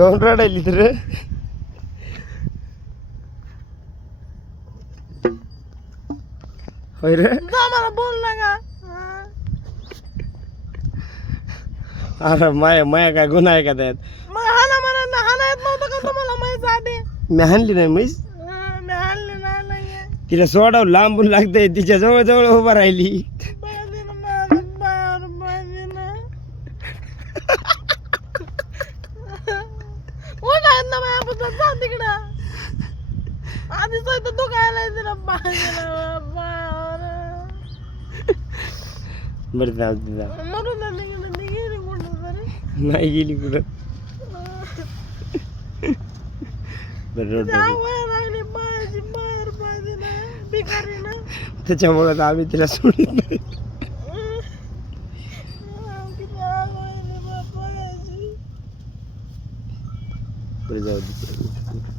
काऊन रडायली तर होय रे मला बोल ना का अरे माया माया काय गुन्हा आहे का त्यात मग हाना म्हणा हाना येत नव्हतं का तुम्हाला माहित आधी मी हाणली नाही म्हैस मी हाणली नाही नाहीये तिला सोडावं लांबून लागतंय तिच्या जवळ जवळ उभा राहिली बाजीनं माझं बार बाजीनं उन्हाळ्यात ना माझ्याबद्दल जा तिकडं आधीच इथं दुखायला तिला बाजीला बार बरं जाऊ दे जाऊ मरून तिकडं ती गेली कुठं तरी नाही गेली कुठं बरं रडू नको. जावं राहिली माझी मार बाजीनं भिकारीनं त्याच्यामुळं तर आम्ही तिला सोडित नाही बरं जाऊ दे